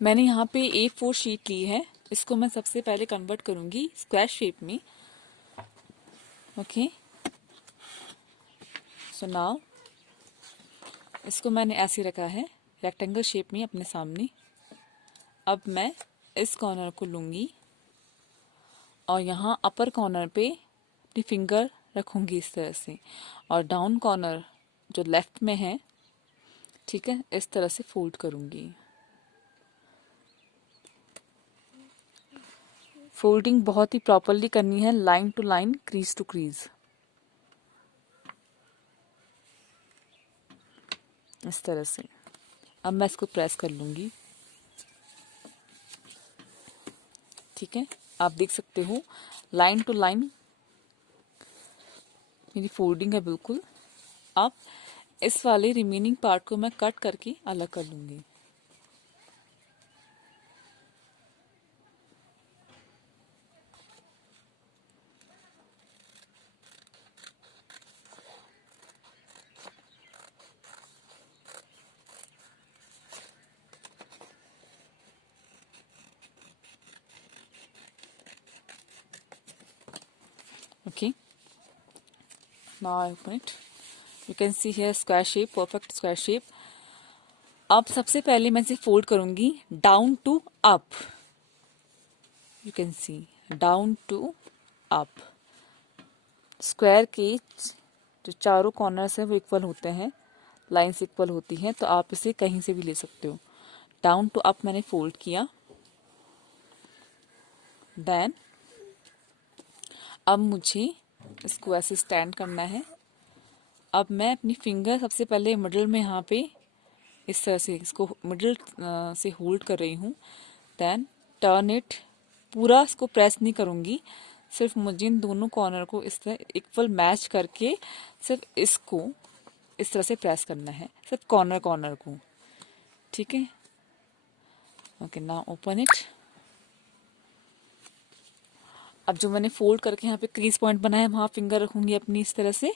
मैंने यहाँ पे A4 शीट ली है, इसको मैं सबसे पहले कन्वर्ट करूंगी स्क्वायर शेप में। ओके, सो नाउ इसको मैंने ऐसे रखा है रेक्टेंगल शेप में अपने सामने। अब मैं इस कॉर्नर को लूंगी और यहाँ अपर कॉर्नर पे अपनी फिंगर रखूंगी इस तरह से, और डाउन कॉर्नर जो लेफ्ट में है, ठीक है, इस तरह से फोल्ड करूंगी। फोल्डिंग बहुत ही प्रॉपरली करनी है, line to line, crease to crease, इस तरह से। अब मैं इसको प्रेस कर लूंगी। ठीक है, आप देख सकते हो लाइन टू लाइन मेरी फोल्डिंग है बिल्कुल। अब इस वाले रिमेनिंग पार्ट को मैं कट करके अलग कर लूंगी। Okay, now I open it. You can see here square shape, perfect square shape. अब सबसे पहले मैं इसे फोल्ड करूंगी down to up. You can see down to up. Square के जो चारों कॉर्नर्स हैं वो इक्वल होते हैं, लाइंस इक्वल होती हैं, तो आप इसे कहीं से भी ले सकते हो। डाउन टू अप मैंने फोल्ड किया। देन अब मुझे इसको ऐसे स्टैंड करना है। अब मैं अपनी फिंगर सबसे पहले मिडिल में यहाँ पे इस तरह से इसको मिडिल से होल्ड कर रही हूँ। देन टर्न इट, पूरा इसको प्रेस नहीं करूँगी, सिर्फ मुझे इन दोनों कॉर्नर को इस तरह इक्वल मैच करके सिर्फ इसको इस तरह से प्रेस करना है, सिर्फ कॉर्नर कॉर्नर को। ठीक है, ओके, नाउ ओपन इट। अब जो मैंने फोल्ड करके यहाँ पे क्रीज पॉइंट बनाया है वहां फिंगर रखूंगी अपनी इस तरह से।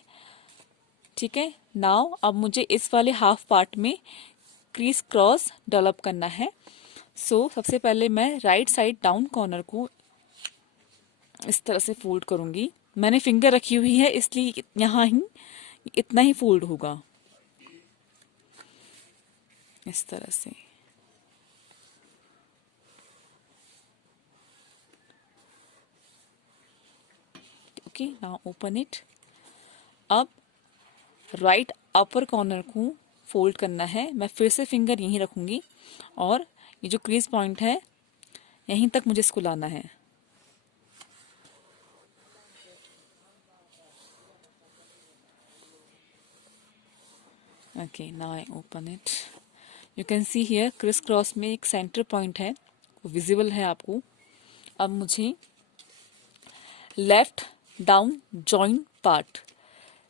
ठीक है, नाउ अब मुझे इस वाले हाफ पार्ट में क्रीज क्रॉस डेवलप करना है। सो सबसे पहले मैं राइट साइड डाउन कॉर्नर को इस तरह से फोल्ड करूंगी। मैंने फिंगर रखी हुई है इसलिए यहाँ ही इतना ही फोल्ड होगा, इस तरह से। Okay, now open it. अब राइट अपर कॉर्नर को फोल्ड करना है। मैं फिर से फिंगर यहीं रखूंगी और ये जो क्रीज पॉइंट है यहीं तक मुझे इसको लाना है। Okay, now I open it. You can see here criss cross में एक सेंटर पॉइंट है, वो विजिबल है आपको। अब मुझे left down joint part,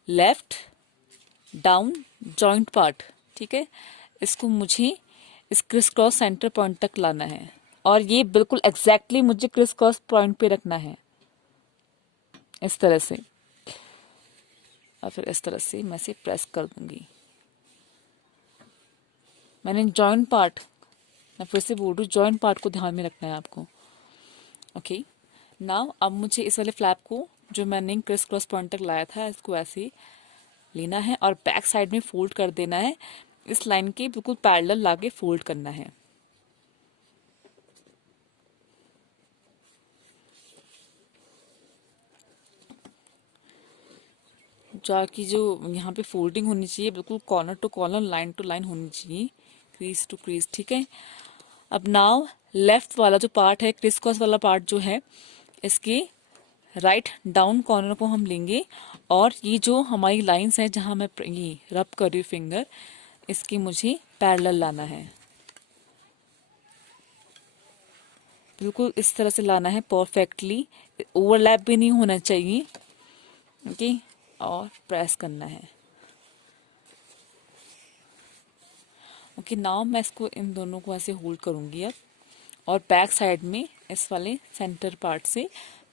left down joint part, ठीक है, इसको मुझे इस क्रिस क्रॉस सेंटर पॉइंट तक लाना है और ये बिल्कुल एग्जैक्टली मुझे क्रिस क्रॉस पॉइंट पे रखना है, इस तरह से। और फिर इस तरह से मैं इसे प्रेस कर दूंगी। मैंने जॉइंट पार्ट, मैं फिर से बोल रही हूँ, जॉइंट पार्ट को ध्यान में रखना है आपको। ओके, नाउ अब मुझे इस वाले फ्लैप को जो मैंने क्रिस क्रॉस पॉइंट तक लाया था इसको ऐसे लेना है और बैक साइड में फोल्ड कर देना है। इस लाइन के बिल्कुल पैरेलल लाके फोल्ड करना है। जाकि जो यहाँ पे फोल्डिंग होनी चाहिए बिल्कुल corner to corner, line to line होनी चाहिए, क्रीज टू क्रीज। ठीक है, अब नाउ लेफ्ट वाला जो पार्ट है, क्रिस क्रॉस वाला पार्ट जो है, इसके राइट डाउन कॉर्नर को हम लेंगे और ये जो हमारी लाइंस है जहां मैं ये रब कर रही हूँ फिंगर, इसकी मुझे पैरेलल लाना है, बिल्कुल इस तरह से लाना है परफेक्टली, ओवरलैप भी नहीं होना चाहिए। ओके, और प्रेस करना है। ओके, नाउ मैं इसको इन दोनों को ऐसे होल्ड करूंगी अब, और बैक साइड में इस वाले सेंटर पार्ट से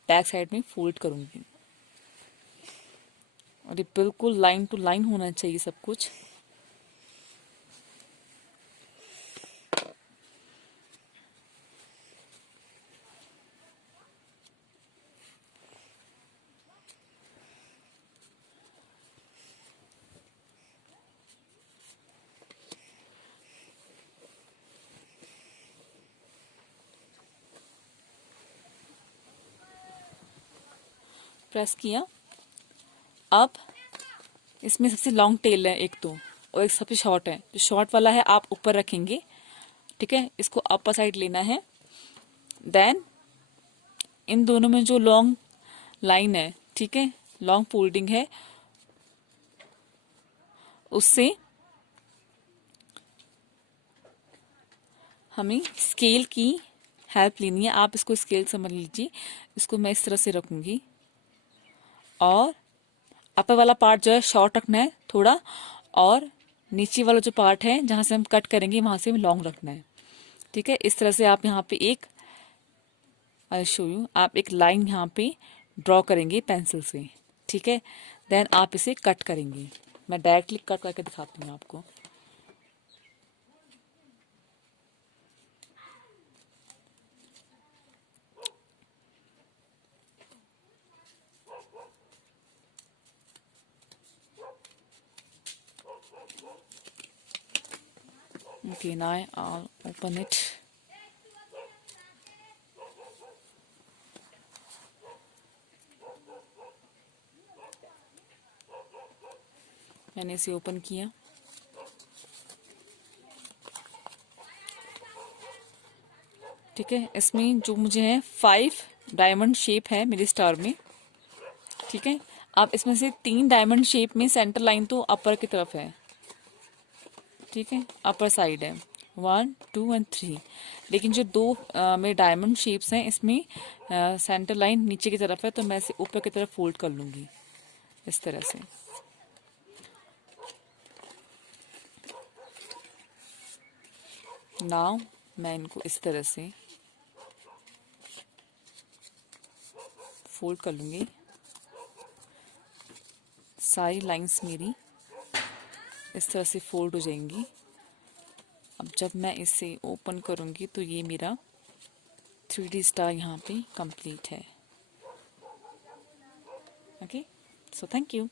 बैक साइड में फोल्ड करूंगी और ये बिल्कुल लाइन टू लाइन होना चाहिए सब कुछ। प्रेस किया। अब इसमें सबसे लॉन्ग टेल है एक तो, और एक सबसे शॉर्ट है। जो शॉर्ट वाला है आप ऊपर रखेंगे, ठीक है, इसको अपर साइड लेना है। देन इन दोनों में जो लॉन्ग लाइन है, ठीक है, लॉन्ग फोल्डिंग है, उससे हमें स्केल की हेल्प लेनी है। आप इसको स्केल समझ लीजिए। इसको मैं इस तरह से रखूंगी और अपर वाला पार्ट जो है शॉर्ट रखना है थोड़ा, और नीचे वाला जो पार्ट है जहां से हम कट करेंगे वहां से लॉन्ग रखना है, ठीक है। इस तरह से आप यहाँ पे एक, आई शो यू, आप एक लाइन यहाँ पे ड्रॉ करेंगे पेंसिल से, ठीक है। देन आप इसे कट करेंगे। मैं डायरेक्टली कट करके दिखाती हूँ आपको। Okay, now I'll open it. मैंने इसे ओपन किया। ठीक है, इसमें जो मुझे है 5 डायमंड शेप है मेरे स्टार में, ठीक है। आप इसमें से 3 डायमंड शेप में सेंटर लाइन तो अपर की तरफ है, ठीक है, अपर साइड है 1 2 एंड 3। लेकिन जो 2 मेरे डायमंड शेप्स हैं इसमें सेंटर लाइन नीचे की तरफ है, तो मैं इसे ऊपर की तरफ फोल्ड कर लूंगी इस तरह से। नाउ मैं इनको इस तरह से फोल्ड कर लूंगी। सारी लाइंस मेरी इस तरह से फोल्ड हो जाएंगी। अब जब मैं इसे ओपन करूंगी तो ये मेरा 3D स्टार यहाँ पे कंप्लीट है। Okay, so thank you.